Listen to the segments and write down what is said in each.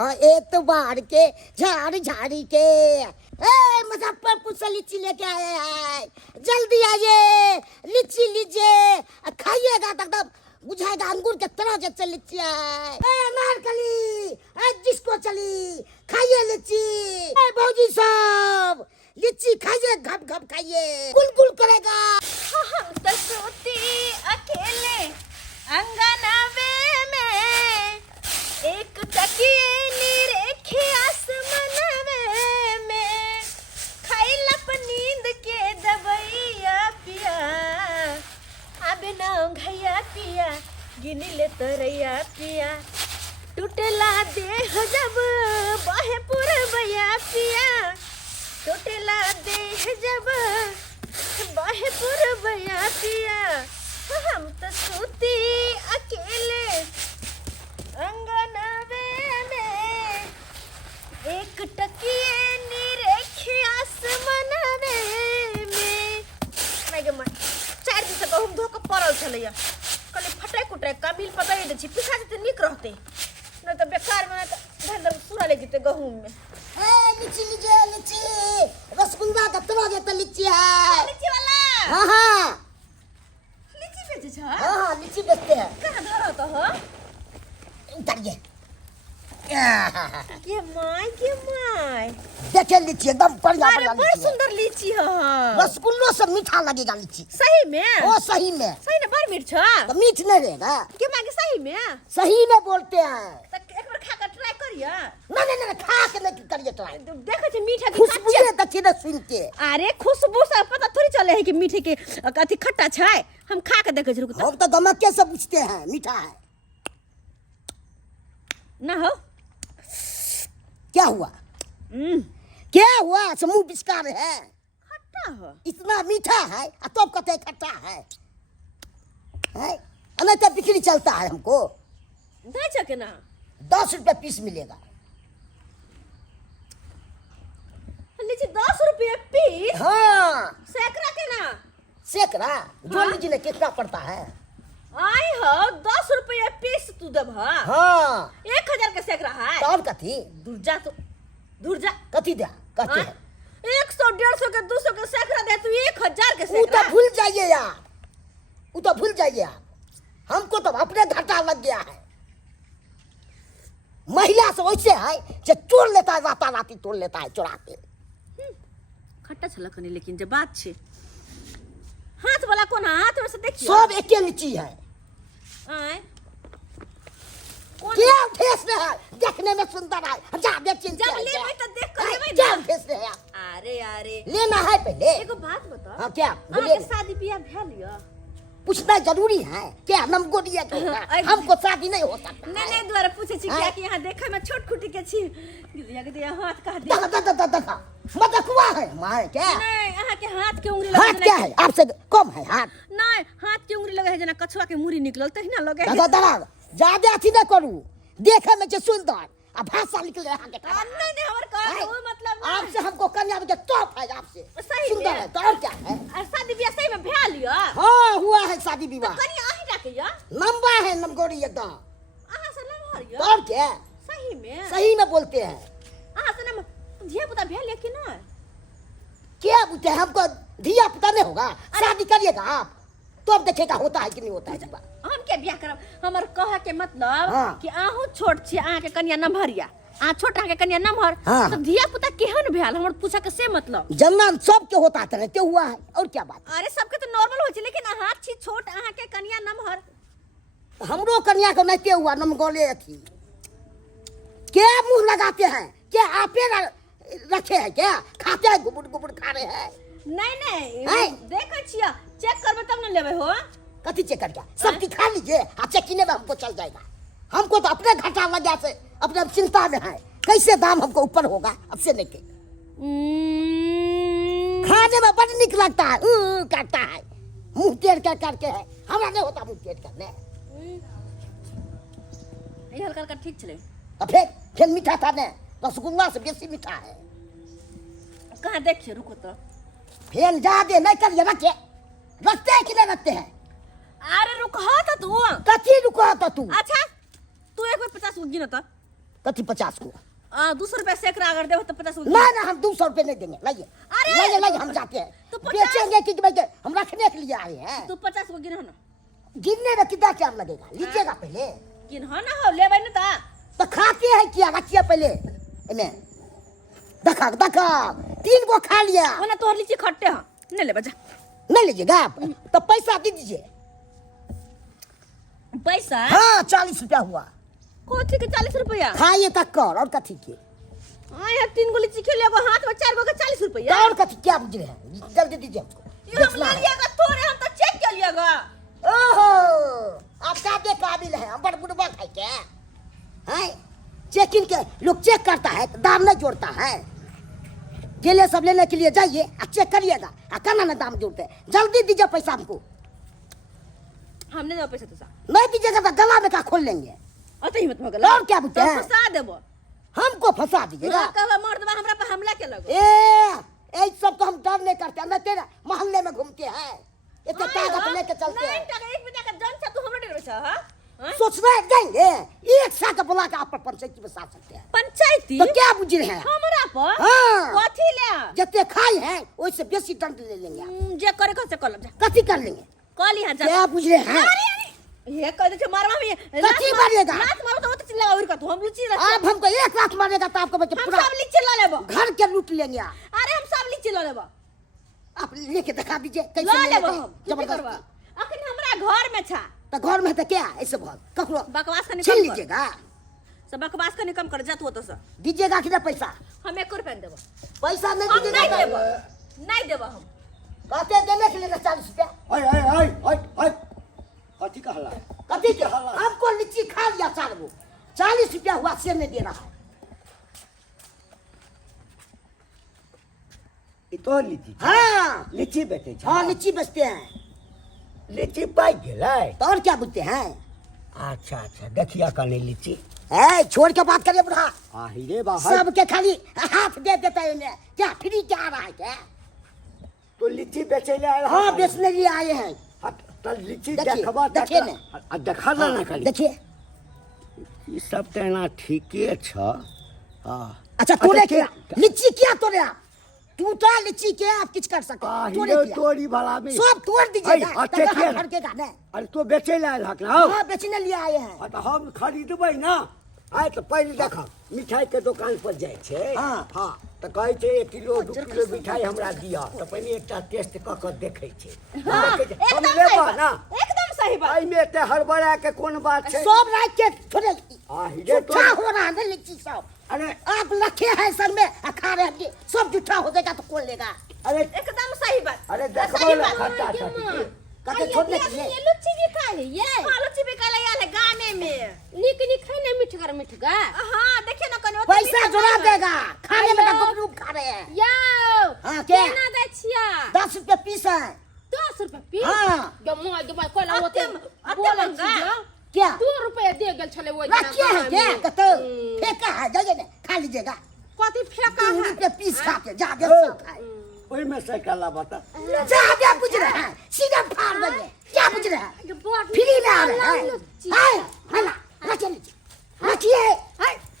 हो एतवार के झाड़ झाड़ी के। मुजफ्फरपुर से लीची लेके आए हैं, जल्दी आइए, लीची लीजिए, खाइएगा तो एकदम बुझाएगा अंगूर के तरह जैसे लीची है। अनारकली जिसको चली खाइए लीची। भौजी सब लीची खाइए, घप घप खाइए, गुल करेगा। हम तो सोती अकेले अंगनावे में, एक तकिए निरेखे आसमानवे में, खाइलप नींद के दवैया पिया, अब ना घैया पिया, गिनी ले तरैया पिया, टूटला देह जब बहे पुरवैया पिया, टूटला देह जब बहे पुरवैया पिया, हम तो सोती अकेले अंगनावे में, एक टकिए निरेखे आसमानवे में। मैं 4 दिन से गहूम धो के पड़ल छलैया, कहले फटाई कुटाई कमिल पकड़ दे छी, पिसा जेते नीक रहते, नहीं तो बेकार में धर पूरा ले जेते गहूम में। लीची लीजिए, लीची रसगुल्ला का तरह जैसा लीची है। लीची वाला हाँ लीची बेचे छ? हाँ लीची बेचते हैं। कहाँ धरो तो हो? उतारिए। के माय देखे लीची एकदम बढ़िया अरे बढ़िया बड़ लीची है। सुंदर लीची है। रसगुल्लो से मीठा लगेगा लीची। सही में? ओ सही में। सही ने बड़ मीठ छ? तो मीठ नहीं रहेगा। के मांगे सही में? सही में बोलते हैं। तो एक बार खा कर ट्राई करिया। नहीं खा के नहीं करिए ट्राई। देखो छ मीठा की खुशबू कच्चे। देखिए ना सुन के। अरे खुशबू से पता थोड़ी चले है कि मीठे के अथी खट्टा छै। हम खा के देखे जरूर। हम तो दमके से पूछते हैं मीठा है ना हो? क्या हुआ? क्या हुआ? समूह विस्कार है, खट्टा हो। इतना मीठा है तो कहते हैं खट्टा है। नहीं तो बिक्री चलता है हमको। दे छ के ना 10 रुपए पीस मिलेगा। लीची 10 रुपये पीस? हाँ सैकड़ा के ना? सेकड़ा जो लीजिए ना कितना पड़ता है। आई हो 10 रुपये पीस तू देब? हाँ 1000 के सैकड़ा है। तो और कथी? दूर जा कथी दे कहते हैं? 100 150 के 200 के सैकड़ा दे, तू 1000 के वो सैकड़ा? तो भूल जाइए आप, वो तो भूल जाइए आप। हमको तो अपने घाटा लग गया है। महिला से वैसे है जो चोर लेता है, राता राती तोड़ लेता है चुरा के। खट्टा छला कनी, लेकिन जे बात छे हाथ वाला कोन हाथ में से देखियो सब एके लीची है। आय कौन क्या फेस है, देखने में सुंदर है, जा बेचिन जब लेबै त देख कर लेबै क्या ना। फेस है? अरे लेना है पहले। एगो बात बता। हाँ क्या अहाँ बोलिए? के शादी बियाह भेल य? पूछना जरूरी है क्या? नमगोरिया के होगा, हमको शादी नहीं हो सकता। नहीं द्वारा पूछे छी क्या कि यहाँ देखे में छोट खुटी के छी, गिरिया के हाथ कह दे। देखा मदकुआ है माय क्या? नहीं अहाँ के हाथ के उंगली हाथ लगे क्या है? आपसे कम है हाथ। नहीं हाथ के उंगली लगे है जना कछुआ के मुरी निकलल तहिना लगे है। दादा ज्यादा अथी न करू, देखे में जो सुंदर आ भाषा निकल रहा है। नहीं हमर कह वो मतलब ना। आपसे हमको कन्या में टॉप है, आपसे सही सुंदर में? है तो और क्या है? और शादी बियाह सही में भेल य? हाँ हुआ है शादी विवाह। कनी आही डाके य? लंबा है नमगोरी एकदम। अहाँ से लम्हर य? तो और क्या? सही में? सही में बोलते हैं। अहाँ से लम्हर धिया पुता भेल य कि नहीं? क्या बोलते हैं? हमको धिया पुता नहीं होगा, शादी करिएगा आप तो अब देखेगा होता है कि नहीं होता है विवाह। हम के बियाह करब? हमर कहे के मतलब हाँ। कि आहू छोट छी, अहाँ के कन्या नम्हरिया, आ छोट अहाँ के कन्या नम्हर, हाँ। तो धिया पुता केहन भेल हमर पूछे के से मतलब। जन्म सबके होता है तो हुआ है और क्या बात? अरे सबके तो नॉर्मल हो छै, लेकिन अहाँ छी छोट, अहाँ के कन्या नम्हर। हमरो कन्या को नहीं हुआ नमगोले थी। क्या मुंह लगाते हैं? क्या आपे रखे हैं? क्या खाते हैं? गुबुड़ खा रहे हैं? नहीं देखै छियै, चेक करबै तब न लेबै हो। कथी चेक कर? क्या सब दिखा लीजिए, चेकिने में हमको चल जाएगा। हमको तो अपने घाटा लग गया से अपने चिंता में है, कैसे दाम हमको ऊपर होगा अब से लेके। खाने में बड़ निक लगता है, करता है मुंह टेढ़ कर करके है। हमारा नहीं होता मुंह टेढ़ करने। ये हल्का हल्का ठीक चले। और फिर मीठा था ने, रसगुल्ला से बेसी मीठा है। कहाँ देखिए, रुको तो। फिर ज्यादा नहीं करिए, रखते हैं कि नहीं रखते हैं? अरे रुको तो तू। कथी रुको तो तू? अच्छा तू एक बार 50 गिनो तो। कथी 50 को 200 रुपया सैकड़ा अगर देहो तो 50 ना ना हम 200 रुपये नहीं देंगे, लाइए अरे! लाइए हम जाते हैं तो 50 बेचेंगे कि भाई हम रखने के लिए आए हैं। तू 50 को गिनहो ना, गिनने में कितना टाइम लगेगा, लीजिएगा पहले गिनहो ना हो लेबै ना ता तो खाते हैं क्या, रखिए पहले इन्हें देखा 3 को खा लिया, ओना तोहर लीची खट्टे ह नहीं ले बजा नहीं लीजिएगा आप तो पैसा दे दीजिए। पैसा हाँ 40 रुपया हुआ, कोथी के 40 रुपया खाइए तक कर और कथी के, आया 3 गो लीची खेले एगो हाथ में 4 गो के 40 रुपया और कथी क्या बुझ रहे हैं, जल्दी दीजिए हमको। ये हम ले लियागा तोरे, हम तो चेक कर लियागा। ओहो आप काबे काबिल है, हम बड़ बुढ़वा है क्या है, चेकिंग के लोग चेक करता है दाम नहीं जोड़ता है, केले सब लेने के लिए जाइए चेक करिएगा, कहना ना दाम जोड़ते, जल्दी दीजिए पैसा हमको, हमने दो पैसा तो सा नहीं दीजिएगा तो गला में का खोल लेंगे। अत हिम्मत भगल और क्या बुझते हैं, फंसा देबो, हमको फंसा दीजिएगा। कहबा मर्दबा हमरा पे हमला के लगो। ए सब तो हम डर नहीं करते, हम तेरे मोहल्ले में घूमते हैं, इतने ताकत लेके चलते हैं। 1 रुपया का जन से तू हमरा डर छ हां सोचना जाएंगे एक साथ बुला के आप पंचायती में साथ सकते हैं, पंचायती तो क्या बुझ रहे हैं हमरा पर हाँ। कथी ले जितने खाए हैं वैसे बेसी दंड ले लेंगे आप। जे करे कसे कलम जा कथी कर लेंगे, कल यहां जा क्या बुझ रहे हैं, ये कह दे छ मारवा में कथी मारेगा? लात मारो तो चिल्ला चिल्ला और का तू हम लीची आप हमको 1 लाख मारेगा तो आपको बच्चे हम पूरा सब लीची ला लेबो, घर के लूट लेंगे आप। अरे हम सब लीची ला लेबो, आप लेके दिखा दीजिए कैसे ला लेंगे, लेबो हम जबरदस्ती। अखन हमरा घर में छा तो घर में तो क्या ऐसे बहुत ककरो बकवास का छीन निकम कर लीजिएगा, सब बकवास का निकम कर जात हो तो सब दीजिएगा कि ना पैसा, हम 1 रुपया देबो, पैसा नहीं हम नहीं दीजिएगा देबो, तो नहीं देबो हम कहते देने के लिए ना 40 रुपया, कथी कहला कथी के हमको लीची खा लिया 4 गो, 40 रुपया हुआ से नहीं दे रहा है। ई तो लीची छै? हाँ लीची बेचे छै? हाँ लीची बेचते हैं, लीची पाक गेलै? तो और क्या बुझते हैं, अच्छा अच्छा देखिया कने लीची ए छोड़ के बात करिए बुढ़ा, आही रे बाहर सबके खाली हाथ दे देता है इन्हें, क्या फ्री क्या आ रहा है क्या, तो लीची बेचे ले आयल हाँ बेचने लिए आए हैं, तो लीची देखिए, देखबा देखिए ने। देखा ना करी देखिए ई सब त एना ठीके छ हां अच्छा तोड़े क्या लीची क्या तोड़े आप, टूटा लीची के आप कुछ कर सकते आही तोड़े रे क्या? तोरी भला में सब तोड़ दीजिएगा अरे, तब अच्छे हम खेल। भड़केगा ना, अरे तो बेचे ले आयल हक ना हाँ बेचने लिए आए हैं, तो हम खरीदबै ना, आइ तो पहले देखा मिठाई के दुकान पर जाय छै हाँ। हाँ तो कहै छै 1 किलो 2 किलो मिठाई हमरा दिया तो पहले एकटा टेस्ट क के देखै छै हां हम एकदम सही लेबा बात, ना एकदम सही बात, आई में ते हड़बड़ा के कोन बात छै सब रात के थोड़े आही रे झूठा हो रहा है ना लीची सब, अरे आप रखे हैं सर में खा रहे हैं सब झूठा हो जाएगा तो कौन लेगा, अरे एकदम सही बात, अरे देखबो सही ना बात। खट्टा खट्टी कहते छोड़ने के लिए ये लुच्ची भी खा है ये हां लुच्ची भी काला याले गाने में निक निक है ना मिठगर मिठगा हां देखिए ना कने पैसा जोड़ा देगा, खाने में तो गुपचुप खा रहे हैं, यो हाँ क्या केना दै छिया 10 रुपये पीस है, 10 रुपया पी हाँ गमो कोला होते अते बोला महंगा? छिया क्या 2 रुपया दे गेल छले वो रखिए है क्या कहते फेंका है जाइए ना खा लीजिएगा, कथी फेंका 2 है रुपये पीस खाते जाके सब खाए, ओइ में से काला बता जाके बुझ रहे हैं सीधा फाड़ देंगे, क्या बुझ रहे हैं फ्री में आ रहे हैं, है ना रखिए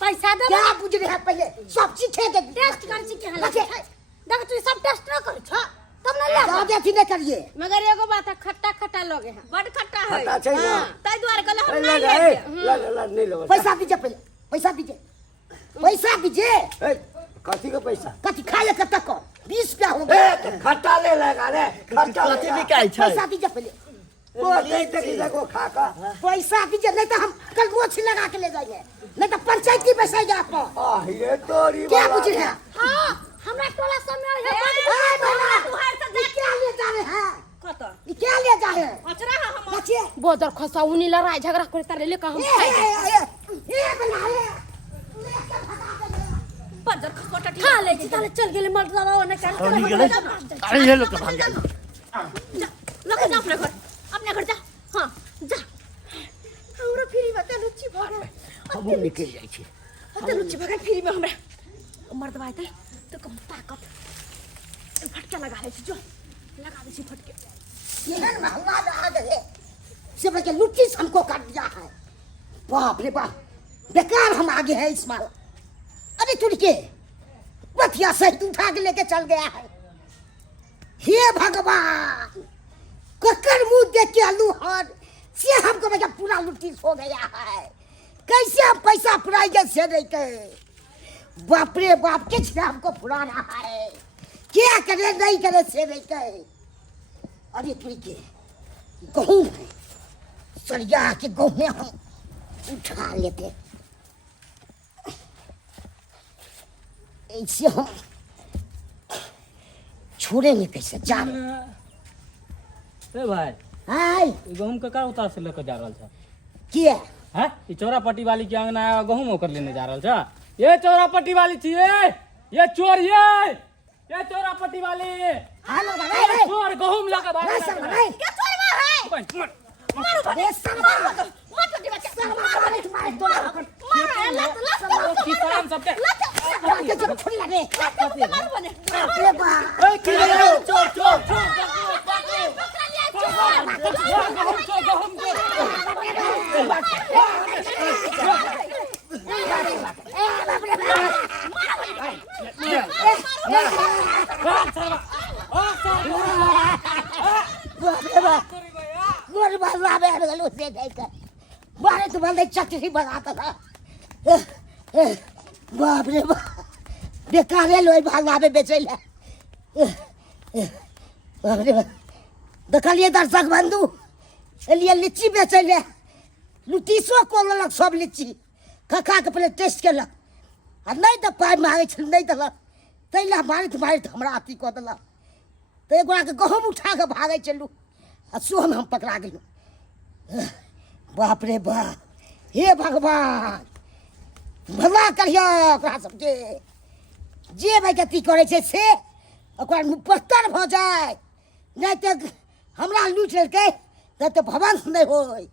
पैसा दे क्या बुझ रहे हैं पहले सब चीखे के टेस्ट कर छी के रखिए देख तू सब टेस्ट न कर छ तब न ले ज्यादा थी नहीं करिए, मगर एगो बात है खट्टा खट्टा लगे है बड़ खट्टा है खट्टा छै ना ताई द्वारे कहले हम ले नहीं ले लेंगे, ले नहीं लो पैसा दीजिए पहले पैसा दीजिए, पैसा दीजिए, ए कथी के पैसा कथी खाए के तक 20 रुपया हो गया, ए खट्टा ले लगा रे खट्टा कथी बिकाई छै पैसा दीजिए पहले, वो नहीं देखी देखो खा का पैसा दीजिए नहीं तो हम कल मोछ लगा के ले जाएंगे, नहीं तो पंचायती बैसाएंगे आपको, आही रे तोरी क्या वाला बुझ रहे हैं, हां हमरा टोला समय है ए भैया ये क्या ले जा रहे हैं, कत ये क्या ले जा रहे हैं, अचरा है हम बचिए बोदर खसा उनी लड़ाई झगड़ा करे तारे ले का हम ये बना ले लेके भगा देंगे, बजर खसोटा खा ले छी ताले चल गेले मर दवा ने कर कौन गेलै अरे ये लोग तो भाग गए जा लगे जा अपने घर जा हां जा हमरा फ्री में ते लुच्ची भरे हम निकल जाई छी ते लुच्ची भगे फ्री में हमरा मर्द भाई ते तो कम ताकत फटका लगा ले जो लगा दे फटके ये है महंगा आ गए सिर्फ के लुट्टी हमको कर दिया है, बाप रे बाप बेकार हम आगे हैं इस बार। अरे तुड़के बथिया सहित उठा के लेके चल गया है। हे भगवान, ककर मुंह देख के आलू हर से हमको बेटा पूरा लुट्टी हो गया है। कैसे हम पैसा पुराएंगे से नहीं कहे। बाप रे बाप किस ने हमको पुरा रहा है। क्या करे नहीं करे से नहीं कहे। अरे तुड़के गेहूं है, सरिया के गेहूं में हम उठा लेते। ऐसे हम छोड़ेंगे कैसे जा ए भाई हाय गहूम के का उतार से लेकर जा रहल छ किया हैं? ई चौरापट्टी वाली के अंगना आया गहूम ओकर लेने जा रहल छ। ये चौरापट्टी वाली छिए, ये चोर ये चौरापट्टी वाली हेलो ये चोर गहूम लेकर भाग सब भाई क्या चोरवा है? अरे सब मत दे बच्चा। मारो किसान सबके के जब छोड़ लगे मारो बने। अरे बा ए की चोर चोर चोर गोर बाबा बे गलो से देख बारे तो बंदे चटनी बनाता था। बाप रे बाप बेकारे लोई भाला में बेचैले। बाप रे बाप देखलिए दर्शक बंधु लिए लीची बेचैले। लुटीसो को ललक सब लीची खा खा के पहले टेस्ट केलक आ नहीं तो पाइ मांगे छल नहीं देलक। तैला मारित मारित हमरा अथी कऽ देलक। तो एगोरा के गहूम उठा के भागे चलू आ सोह में हम पकड़ा गेलू। बाप रे बाप, हे भगवान भला करियो ओकरा सबके। जे बेगती करे छै से ओकरा मुपत्तर भऽ जाय, नहीं तो हमरा लूट लेलकै नहीं तो भवन नहीं होय।